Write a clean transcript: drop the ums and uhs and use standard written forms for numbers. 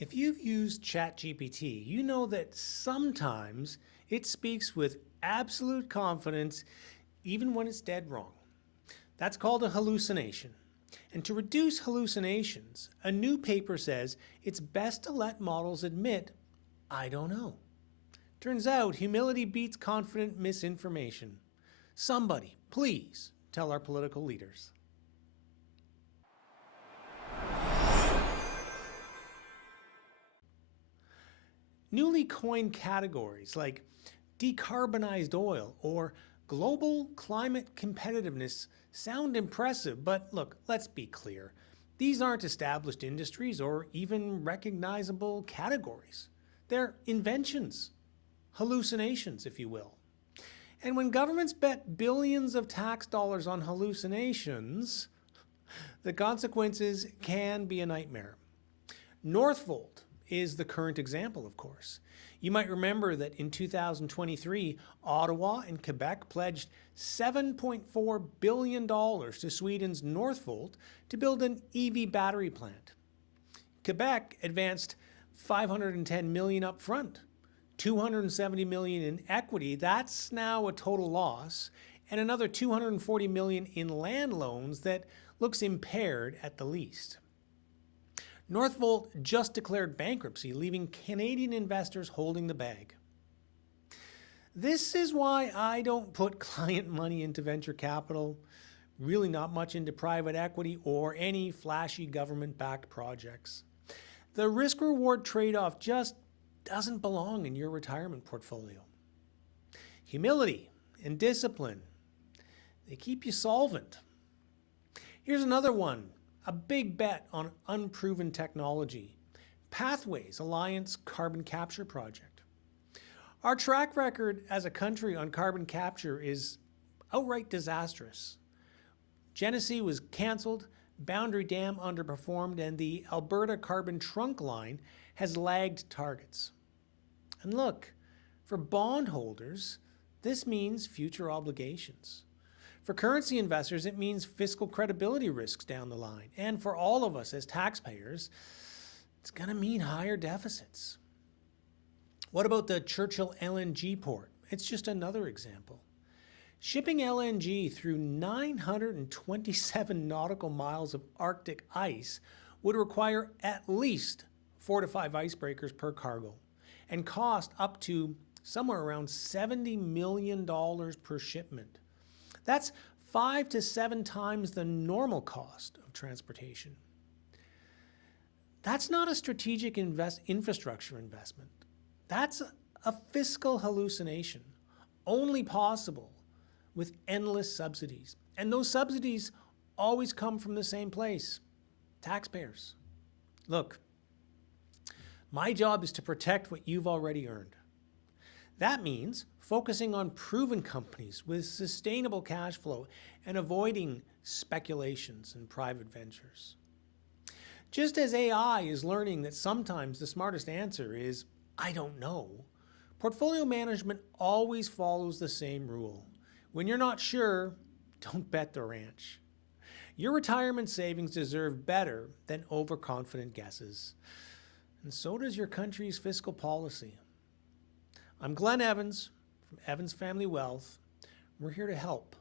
If you've used ChatGPT, you know that sometimes it speaks with absolute confidence even when it's dead wrong. That's called a hallucination. And to reduce hallucinations, a new paper says it's best to let models admit, I don't know. Turns out humility beats confident misinformation. Somebody, please tell our political leaders. Newly coined categories like decarbonized oil or global climate competitiveness sound impressive, but look, let's be clear. These aren't established industries or even recognizable categories. They're inventions, hallucinations, if you will. And when governments bet billions of tax dollars on hallucinations, the consequences can be a nightmare. Northvolt is the current example, of course. You might remember that in 2023, Ottawa and Quebec pledged $7.4 billion to Sweden's Northvolt to build an EV battery plant. Quebec advanced $510 million up front, $270 million in equity. That's now a total loss, and another $240 million in land loans that looks impaired at the least. Northvolt just declared bankruptcy, leaving Canadian investors holding the bag. This is why I don't put client money into venture capital, really not much into private equity or any flashy government-backed projects. The risk-reward trade-off just doesn't belong in your retirement portfolio. Humility and discipline, they keep you solvent. Here's another one. A big bet on unproven technology. Pathways Alliance Carbon Capture Project. Our track record as a country on carbon capture is outright disastrous. Genesee was cancelled, Boundary Dam underperformed, and the Alberta Carbon Trunk Line has lagged targets. And look, for bondholders, this means future obligations. For currency investors, it means fiscal credibility risks down the line. And for all of us as taxpayers, it's going to mean higher deficits. What about the Churchill LNG port? It's just another example. Shipping LNG through 927 nautical miles of Arctic ice would require at least 4 to 5 icebreakers per cargo and cost up to somewhere around $70 million per shipment. That's 5 to 7 times the normal cost of transportation. That's not a strategic infrastructure investment. That's a fiscal hallucination, only possible with endless subsidies. And those subsidies always come from the same place, taxpayers. Look, my job is to protect what you've already earned. That means focusing on proven companies with sustainable cash flow and avoiding speculations and private ventures. Just as AI is learning that sometimes the smartest answer is, I don't know, portfolio management always follows the same rule. When you're not sure, don't bet the ranch. Your retirement savings deserve better than overconfident guesses. And so does your country's fiscal policy. I'm Glenn Evans from Evans Family Wealth. We're here to help.